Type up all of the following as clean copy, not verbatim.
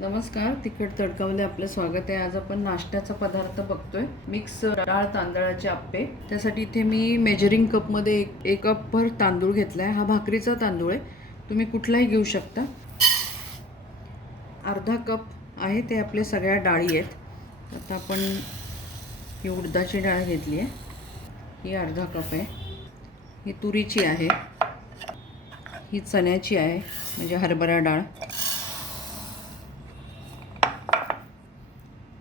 नमस्कार, तिखट तडकामध्ये आपलं स्वागत आहे. आज आपण नाश्त्याचा पदार्थ बघतोय, मिक्स डाळ तांदळाचे आप्पे. त्यासाठी इथे मी मेजरिंग कपमध्ये एक कपभर तांदूळ घेतला आहे. हा भाकरीचा तांदूळ आहे, तुम्ही कुठलाही घेऊ शकता. अर्धा कप आहे ते आपल्या सगळ्या डाळी आहेत. आता आपण ही उडदाची डाळ घेतली आहे, ही अर्धा कप आहे. ही तुरीची आहे, ही चण्याची आहे म्हणजे हरभरा डाळ,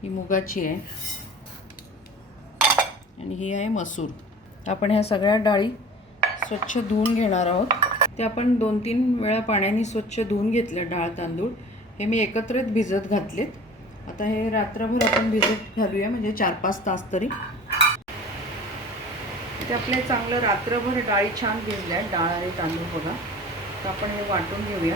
ही मुगाची आहे आणि ही आहे मसूर. आपण ह्या सगळ्या डाळी स्वच्छ धुवून घेणार आहोत. ते आपण 2-3 वेळा पाण्याने स्वच्छ धुवून घेतलं. डाळ तांदूळ हे मी एकत्रित भिजत घातलेत. आता हे रात्रभर आपण भिजत घालूया, म्हणजे 4-5 तास तरी. ते आपले चांगलं रात्रभर डाळी छान भिजल्या, डाळ आणि तांदूळ बघा. तर आपण हे वाटून घेऊया.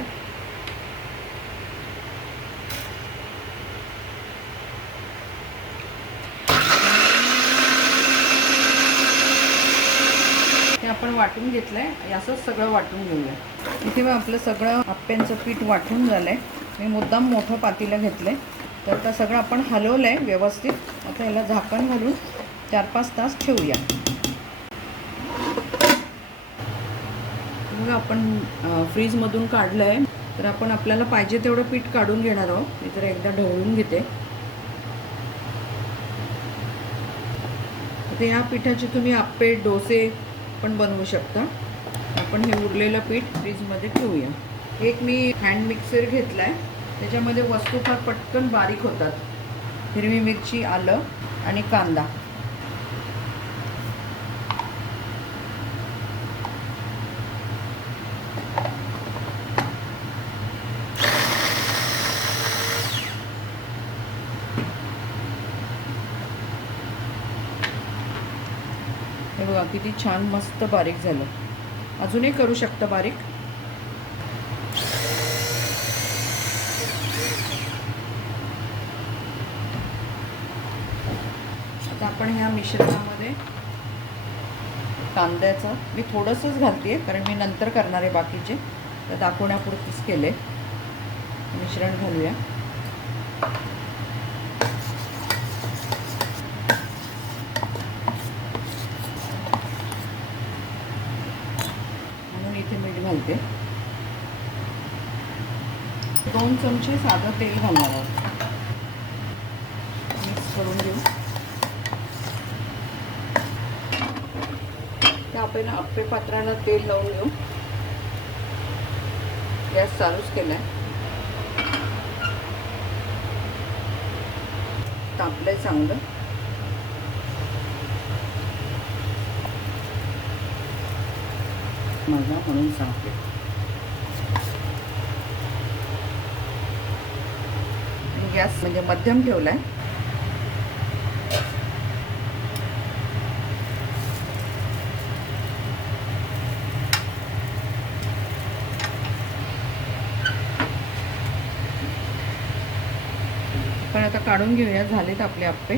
हे आपण वाटून घेतलं आहे, असंच सगळं वाटून घेऊया. इथे मग आपलं सगळं आप्प्यांचं पीठ वाटून झालं आहे. मी मुद्दाम मोठं पातेलं घेतलं आहे. तर आता सगळं आपण हलवलं आहे व्यवस्थित. आता याला झाकण घालून 4-5 तास ठेवूया. मग आपण फ्रीजमधून काढलं आहे. तर आपण आपल्याला पाहिजे तेवढं पीठ काढून घेणार आहोत. मी तर एकदा ढवळून घेते. आता या पिठाचे तुम्ही आप्पे डोसे पण बनवू शकता. आपण हे उरलेलं पीठ फ्रीजमध्ये ठेवूया. एक मी हँड मिक्सर घेतला आहे, त्याच्यामध्ये वस्तू फार पटकन बारीक होतात. हिरवी मिरची, आलं आणि कांदा. हे बघा किती छान मस्त बारीक झालं. अजूनही करू शकता बारीक. आता आपण ह्या मिश्रणामध्ये कांद्याचं मी थोडंसंच घालते, कारण मी नंतर करणार आहे बाकीचे. तर दाखवण्यापुरतीच केले. मिश्रण घालूया. म्हणून इथे मीठ घालते. 2 चमचे साधं तेल घालणार आहोत. मिक्स करून घेऊ. त्या आपण आप्पे पात्राला तेल लावून घेऊ. गॅस चालूच केलाय. तापलंय चांगलं. माझा म्हणून सांगते. गॅस म्हणजे मध्यम ठेवलाय. पण आता काढून घेऊया. झालेत आपले आप्पे.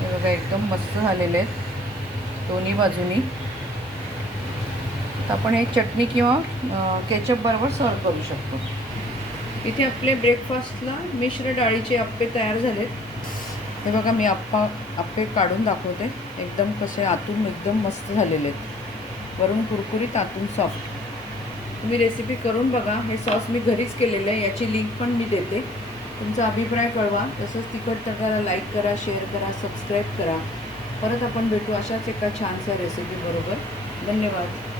हे बघा एकदम मस्त झालेले आहेत दोन्ही बाजूनी. तर आपण एक चटणी किंवा केचप बरोबर सर्व करू शकतो. इथे आपले ब्रेकफास्टला मिश्र डाळीचे आप्पे तयार झालेत. हे बघा मी आप्पे काढून दाखवते. एकदम कसे आतून एकदम मस्त झालेले आहेत. वरून कुरकुरीत, आतून सॉफ्ट. तुम्ही रेसिपी करून बघा. हे सॉस मी घरीच केलेलं आहे, याची लिंक पण मी देते. तुमचा अभिप्राय कळवा. तसंच तिखट तडकाला लाईक करा, शेअर करा, सबस्क्राईब करा. परत आपण भेटू अशाच एका छानशा रेसिपी बरोबर. धन्यवाद.